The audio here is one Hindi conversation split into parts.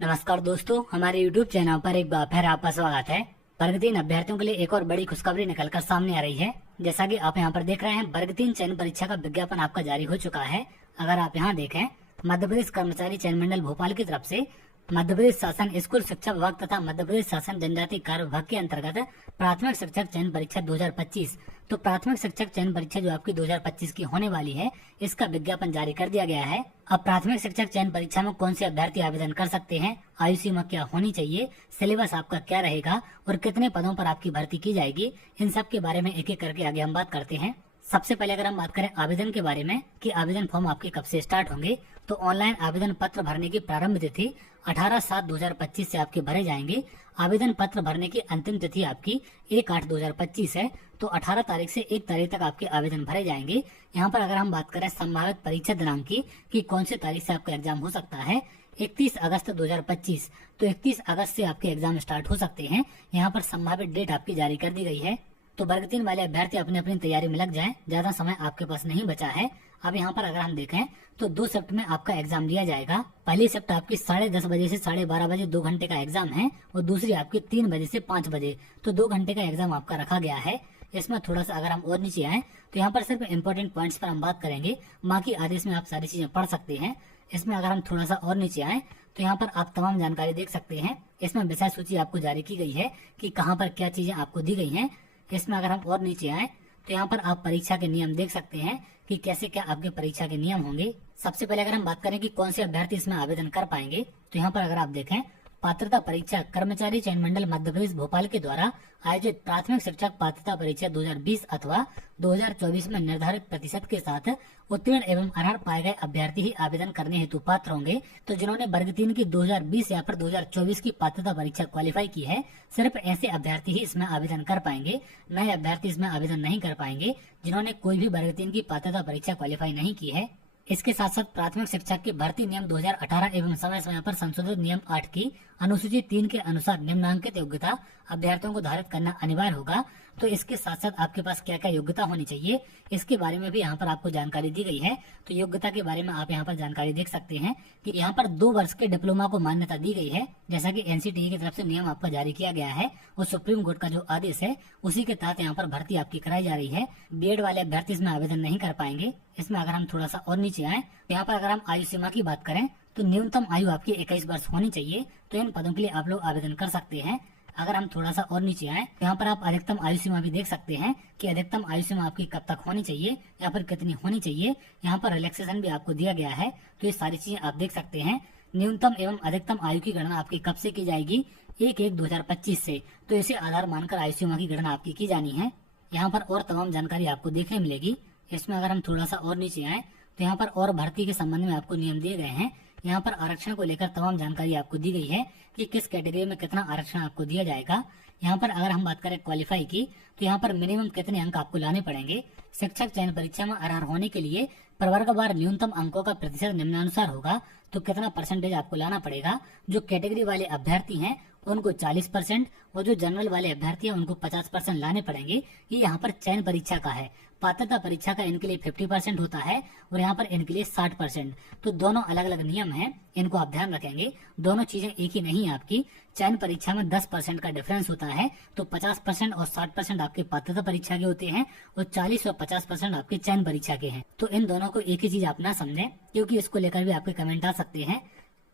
नमस्कार दोस्तों, हमारे YouTube चैनल पर एक बार फिर आपका स्वागत है। वर्ग 3 अभ्यर्थियों के लिए एक और बड़ी खुशखबरी निकलकर सामने आ रही है। जैसा कि आप यहां पर देख रहे हैं, वर्ग 3 चयन परीक्षा का विज्ञापन आपका जारी हो चुका है। अगर आप यहां देखें, मध्य प्रदेश कर्मचारी चयन मंडल भोपाल की तरफ से मध्य प्रदेश शासन स्कूल शिक्षा विभाग तथा मध्य प्रदेश शासन जनजाति कार्य विभाग के अंतर्गत प्राथमिक शिक्षक चयन परीक्षा 2025, तो प्राथमिक शिक्षक चयन परीक्षा जो आपकी 2025 की होने वाली है, इसका विज्ञापन जारी कर दिया गया है। अब प्राथमिक शिक्षक चयन परीक्षा में कौन से अभ्यर्थी आवेदन कर सकते हैं, आयु सीमा क्या होनी चाहिए, सिलेबस आपका क्या रहेगा और कितने पदों पर आपकी भर्ती की जाएगी, इन सब के बारे में एक एक करके आगे हम बात करते हैं। सबसे पहले अगर हम बात करें आवेदन के बारे में कि आवेदन फॉर्म आपके कब से स्टार्ट होंगे, तो ऑनलाइन आवेदन पत्र भरने की प्रारंभ तिथि 18/7/2025 से आपके भरे जाएंगे। आवेदन पत्र भरने की अंतिम तिथि आपकी 1/8/2025 है, तो 18 तारीख से 1 तारीख तक आपके आवेदन भरे जाएंगे। यहाँ पर अगर हम बात करें संभावित परीक्षा दिनांक की कि कौन सी तारीख से आपका एग्जाम हो सकता है, 31 अगस्त 2025, तो 31 अगस्त से आपके एग्जाम स्टार्ट हो सकते हैं। यहाँ पर संभावित डेट आपकी जारी कर दी गई है। तो वर्ग 3 वाले अभ्यर्थी अपनी अपनी तैयारी में लग जाएं, ज्यादा समय आपके पास नहीं बचा है। अब यहाँ पर अगर हम देखें तो 2 शिफ्ट में आपका एग्जाम लिया जाएगा। पहली शिफ्ट आपकी 10:30 बजे से 12:30 बजे 2 घंटे का एग्जाम है और दूसरी आपकी 3 बजे से 5 बजे, तो 2 घंटे का एग्जाम आपका रखा गया है। इसमें थोड़ा सा अगर हम और नीचे आए तो यहाँ पर सिर्फ इम्पोर्टेंट पॉइंट्स पर हम बात करेंगे, बाकी आदेश में आप सारी चीजें पढ़ सकते हैं। इसमें अगर हम थोड़ा सा और नीचे आए तो यहाँ पर आप तमाम जानकारी देख सकते हैं। इसमें विषय सूची आपको जारी की गई है कि कहाँ पर क्या चीजें आपको दी गई हैं। इसमें अगर हम और नीचे आए तो यहाँ पर आप परीक्षा के नियम देख सकते हैं कि कैसे क्या आपके परीक्षा के नियम होंगे। सबसे पहले अगर हम बात करें कि कौन से अभ्यर्थी इसमें आवेदन कर पाएंगे, तो यहाँ पर अगर आप देखें, पात्रता परीक्षा कर्मचारी चयन मंडल मध्य प्रदेश भोपाल के द्वारा आयोजित प्राथमिक शिक्षक पात्रता परीक्षा 2020 अथवा 2024 में निर्धारित प्रतिशत के साथ उत्तीर्ण एवं अर्ह पाए गए अभ्यर्थी ही आवेदन करने हेतु पात्र होंगे। तो जिन्होंने वर्ग 3 की 2020 या फिर 2024 की पात्रता परीक्षा क्वालिफाई की है, सिर्फ ऐसे अभ्यर्थी ही इसमें आवेदन कर पाएंगे। नए अभ्यर्थी इसमें आवेदन नहीं कर पाएंगे जिन्होंने कोई भी वर्ग 3 की पात्रता परीक्षा क्वालिफाई नहीं की है। इसके साथ साथ प्राथमिक शिक्षक की भर्ती नियम 2018 एवं समय समय पर संशोधित नियम 8 की अनुसूची 3 के अनुसार निम्नांकित योग्यता अभ्यर्थियों को धारित करना अनिवार्य होगा। तो इसके साथ साथ आपके पास क्या क्या योग्यता होनी चाहिए, इसके बारे में भी यहाँ पर आपको जानकारी दी गई है। तो योग्यता के बारे में आप यहाँ पर जानकारी देख सकते हैं कि यहाँ पर 2 वर्ष के डिप्लोमा को मान्यता दी गई है, जैसा कि एनसीटीई की तरफ से नियम आपका जारी किया गया है और सुप्रीम कोर्ट का जो आदेश है उसी के तहत यहाँ पर भर्ती आपकी कराई जा रही है। बीएड वाले अभ्यर्थी इसमें आवेदन नहीं कर पाएंगे। इसमें अगर हम थोड़ा सा और नीचे आए तो यहाँ पर अगर हम आयु सीमा की बात करें तो न्यूनतम आयु आपकी 21 वर्ष होनी चाहिए। तो इन पदों के लिए आप लोग आवेदन कर सकते हैं। अगर हम थोड़ा सा और नीचे आए तो यहाँ पर आप अधिकतम आयु सीमा भी देख सकते हैं कि अधिकतम आयु सीमा आपकी कब तक होनी चाहिए या फिर कितनी होनी चाहिए। यहाँ पर रिलैक्सेशन भी आपको दिया गया है, तो ये सारी चीजें आप देख सकते हैं। न्यूनतम एवं अधिकतम आयु की गणना आपकी कब से की जाएगी, 1/1/2025 से, तो इसे आधार मानकर आयु सीमा की गणना आपकी की जानी है। यहाँ पर और तमाम जानकारी आपको देखने मिलेगी। इसमें अगर हम थोड़ा सा और नीचे आए तो यहाँ पर और भर्ती के संबंध में आपको नियम दिए गए हैं। यहाँ पर आरक्षण को लेकर तमाम जानकारी आपको दी गई है कि किस कैटेगरी में कितना आरक्षण आपको दिया जाएगा। यहाँ पर अगर हम बात करें क्वालिफाई की तो यहाँ पर मिनिमम कितने अंक आपको लाने पड़ेंगे। शिक्षक चयन परीक्षा में अर्ह होने के लिए प्रवर्गवार न्यूनतम अंकों का प्रतिशत निम्नानुसार होगा, तो कितना परसेंटेज आपको लाना पड़ेगा। जो कैटेगरी वाले अभ्यर्थी हैं उनको 40% और जो जनरल वाले अभ्यर्थी हैं उनको 50% लाने पड़ेंगे। ये यहाँ पर चयन परीक्षा का है। पात्रता परीक्षा का इनके लिए 50% होता है और यहाँ पर इनके लिए 60%। तो दोनों अलग अलग नियम हैं, इनको आप ध्यान रखेंगे। दोनों चीजें एक ही नहीं है आपकी। चयन परीक्षा में 10% का डिफरेंस होता है, तो 50% और 60% आपके पात्रता परीक्षा के होते हैं और 40 और 50% आपके चयन परीक्षा के हैं। तो इन दोनों को एक ही चीज आप ना समझें, क्योंकि इसको लेकर भी आपके कमेंट आ सकते हैं।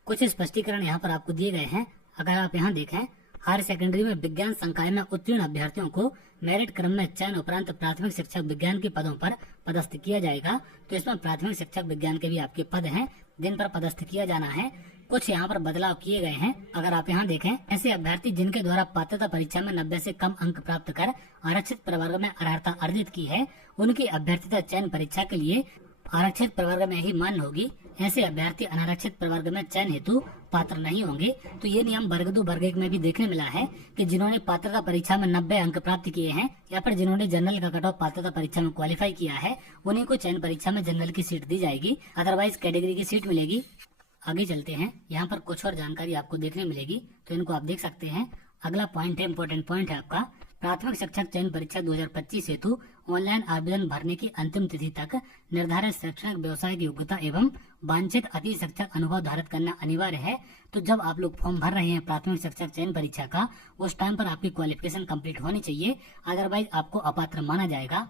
कुछ स्पष्टीकरण यहाँ पर आपको दिए गए हैं। अगर आप यहाँ देखें, हायर सेकेंडरी में विज्ञान संकाय में उत्तीर्ण अभ्यर्थियों को मेरिट क्रम में चयन उपरांत प्राथमिक शिक्षक विज्ञान के पदों पर पदस्थ किया जाएगा। तो इसमें प्राथमिक शिक्षक विज्ञान के भी आपके पद हैं जिन पर पदस्थ किया जाना है। कुछ यहाँ पर बदलाव किए गए हैं। अगर आप यहाँ देखें, ऐसे अभ्यर्थी जिनके द्वारा पात्रता परीक्षा में 90 से कम अंक प्राप्त कर आरक्षित प्रवर्ग में अर्हता अर्जित की है, उनकी अभ्यर्थिता चयन परीक्षा के लिए आरक्षित प्रवर्ग में ही मान्य होगी। ऐसे अभ्यर्थी अनारक्षित प्रवर्ग में चयन हेतु पात्र नहीं होंगे। तो ये नियम वर्ग 2 वर्ग 1 में भी देखने मिला है कि जिन्होंने पात्रता परीक्षा में 90 अंक प्राप्त किए हैं या फिर जिन्होंने जनरल का कट ऑफ पात्रता परीक्षा में क्वालिफाई किया है, उन्हीं को चयन परीक्षा में जनरल की सीट दी जाएगी, अदरवाइज कैटेगरी की सीट मिलेगी। आगे चलते हैं, यहाँ पर कुछ और जानकारी आपको देखने मिलेगी, तो इनको आप देख सकते हैं। अगला पॉइंट है, इंपॉर्टेंट पॉइंट है आपका प्राथमिक शिक्षक चयन परीक्षा 2025 हेतु ऑनलाइन आवेदन भरने की अंतिम तिथि तक निर्धारित शैक्षणिक व्यवसायिक योग्यता एवं वांछित अति शिक्षक अनुभव धारित करना अनिवार्य है। तो जब आप लोग फॉर्म भर रहे हैं प्राथमिक शिक्षक चयन परीक्षा का, उस टाइम पर आपकी क्वालिफिकेशन कंप्लीट होनी चाहिए, अदरवाइज आपको अपात्र माना जाएगा।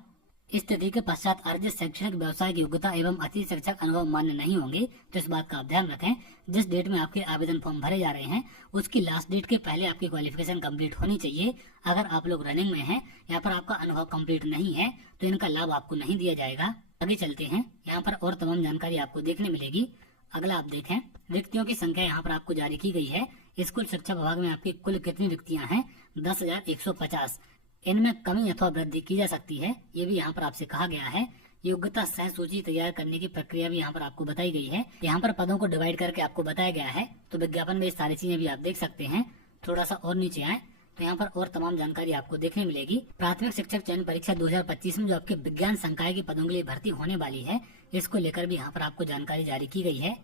इस तिथि के पश्चात अर्जित शैक्षणिक व्यवसायिक योग्यता एवं अति शिक्षक अनुभव मान्य नहीं होंगे। तो इस बात का आप ध्यान रखें, जिस डेट में आपके आवेदन फॉर्म भरे जा रहे हैं उसकी लास्ट डेट के पहले आपकी क्वालिफिकेशन कंप्लीट होनी चाहिए। अगर आप लोग रनिंग में हैं या पर आपका अनुभव कंप्लीट नहीं है तो इनका लाभ आपको नहीं दिया जाएगा। आगे चलते हैं, यहाँ पर और तमाम जानकारी आपको देखने मिलेगी। अगला आप देखें, रिक्तियों की संख्या यहाँ पर आपको जारी की गई है। स्कूल शिक्षा विभाग में आपकी कुल कितनी रिक्तियां हैं? 10,150। इनमें कमी अथवा वृद्धि की जा सकती है, ये भी यहाँ पर आपसे कहा गया है। योग्यता सह सूची तैयार करने की प्रक्रिया भी यहाँ पर आपको बताई गई है। यहाँ पर पदों को डिवाइड करके आपको बताया गया है। तो विज्ञापन में ये सारी चीजें भी आप देख सकते हैं। थोड़ा सा और नीचे आए तो यहाँ पर और तमाम जानकारी आपको देखने मिलेगी। प्राथमिक शिक्षक चयन परीक्षा 2025 में जो आपके विज्ञान संकाय के पदों के लिए भर्ती होने वाली है, इसको लेकर भी यहाँ पर आपको जानकारी जारी की गई है।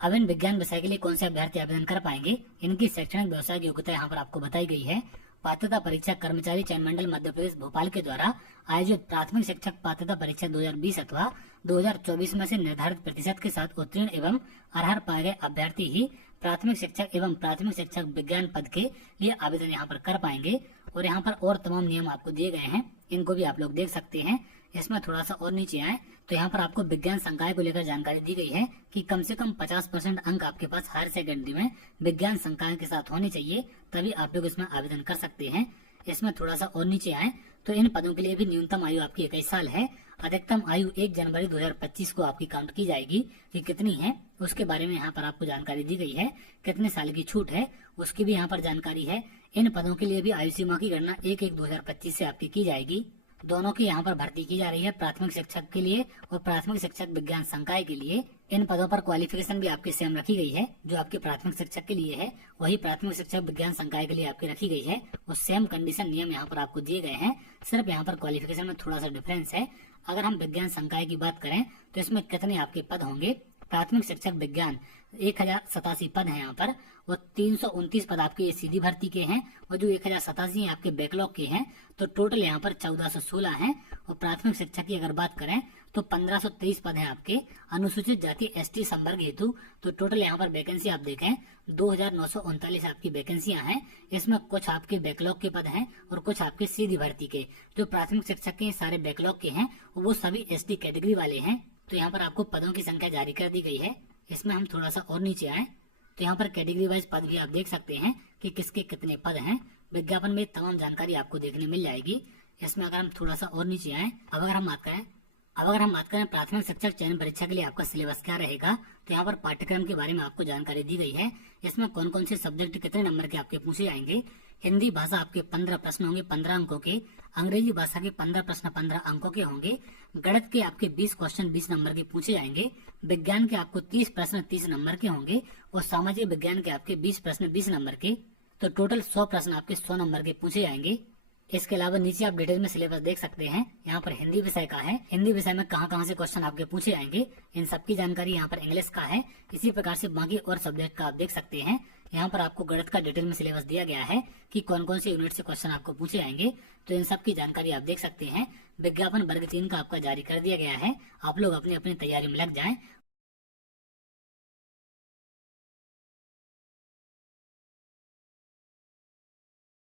अब इन विज्ञान विषय के लिए कौन से अभ्यर्थी आवेदन कर पाएंगे, इनकी शैक्षणिक व्यवसायिक योग्यता यहाँ पर आपको बताई गई है। पात्रता परीक्षा कर्मचारी चयन मंडल मध्य प्रदेश भोपाल के द्वारा आयोजित प्राथमिक शिक्षक पात्रता परीक्षा 2020 अथवा 2024 में से निर्धारित प्रतिशत के साथ उत्तीर्ण एवं अर्ह पाए गए अभ्यर्थी ही प्राथमिक शिक्षक एवं प्राथमिक शिक्षक विज्ञान पद के लिए आवेदन यहाँ पर कर पाएंगे। और यहाँ पर और तमाम नियम आपको दिए गए हैं, इनको भी आप लोग देख सकते हैं। इसमें थोड़ा सा और नीचे आए तो यहाँ पर आपको विज्ञान संकाय को लेकर जानकारी दी गई है कि कम से कम 50% अंक आपके पास हायर सेकेंडरी में विज्ञान संकाय के साथ होने चाहिए, तभी आप लोग इसमें आवेदन कर सकते हैं। इसमें थोड़ा सा और नीचे आए तो इन पदों के लिए भी न्यूनतम आयु आपकी 21 साल है। अधिकतम आयु 1 जनवरी 2025 को आपकी काउंट की जाएगी कि कितनी है, उसके बारे में यहाँ पर आपको जानकारी दी गई है। कितने साल की छूट है उसकी भी यहाँ पर जानकारी है। इन पदों के लिए भी आयु सीमा की गणना 1/1/2025 से आपकी की जाएगी। दोनों की यहाँ पर भर्ती की जा रही है, प्राथमिक शिक्षक के लिए और प्राथमिक शिक्षक विज्ञान संकाय के लिए। इन पदों पर क्वालिफिकेशन भी आपकी सेम रखी गई है। जो आपके प्राथमिक शिक्षक के लिए है वही प्राथमिक शिक्षक विज्ञान संकाय के लिए आपकी रखी गई है। और सेम कंडीशन नियम यहाँ पर आपको दिए गए हैं, सिर्फ यहाँ पर क्वालिफिकेशन में थोड़ा सा डिफरेंस है। अगर हम विज्ञान संकाय की बात करें तो इसमें कितने आपके पद होंगे? प्राथमिक शिक्षक विज्ञान 1087 पद हैं यहाँ पर, और 329 पद आपके सीधी भर्ती के हैं, और जो 1087 आपके बैकलॉग के हैं। तो टोटल यहाँ पर 1416 हैं। और प्राथमिक शिक्षक की अगर बात करें तो 1523 पद हैं आपके अनुसूचित जाति ST संवर्ग हेतु। तो टोटल यहाँ पर वैकेंसी आप देखें 2939 आपकी वैकेंसियां हैं। इसमें कुछ आपके बैकलॉग के पद हैं और कुछ आपके सीधी भर्ती के। जो प्राथमिक शिक्षक के सारे बैकलॉग के हैं वो सभी ST कैटेगरी वाले हैं। तो यहाँ पर आपको पदों की संख्या जारी कर दी गई है। इसमें हम थोड़ा सा और नीचे आए तो यहाँ पर कैटेगरी वाइज पद भी आप देख सकते हैं कि किसके कितने पद हैं। विज्ञापन में तमाम जानकारी आपको देखने मिल जाएगी। इसमें अगर हम थोड़ा सा और नीचे आए, अब अगर हम बात करें प्राथमिक शिक्षक चयन परीक्षा के लिए आपका सिलेबस क्या रहेगा, तो यहाँ पर पाठ्यक्रम के बारे में आपको जानकारी दी गई है। इसमें कौन कौन से सब्जेक्ट कितने नंबर के आपके पूछे जाएंगे। हिंदी भाषा आपके 15 प्रश्न होंगे 15 अंकों के, अंग्रेजी भाषा के 15 प्रश्न 15 अंकों के होंगे, गणित के आपके 20 क्वेश्चन 20 नंबर के पूछे जाएंगे, विज्ञान के आपको 30 प्रश्न 30 नंबर के होंगे, और सामाजिक विज्ञान के आपके 20 प्रश्न 20 नंबर के। तो टोटल 100 प्रश्न आपके 100 नंबर के पूछे जाएंगे। इसके अलावा नीचे आप डिटेल में सिलेबस देख सकते हैं। यहाँ पर हिंदी विषय का है, हिंदी विषय में कहाँ से क्वेश्चन आपके पूछे जाएंगे, इन सब की जानकारी यहाँ पर इंग्लिश का है। इसी प्रकार से बाकी और सब्जेक्ट का आप देख सकते हैं। यहाँ पर आपको गणित का डिटेल में सिलेबस दिया गया है कि कौन कौन से यूनिट से क्वेश्चन आपको पूछे जाएंगे। तो इन सब की जानकारी आप देख सकते हैं। विज्ञापन वर्ग 3 का आपका जारी कर दिया गया है। आप लोग अपनी अपनी तैयारी में लग जाएं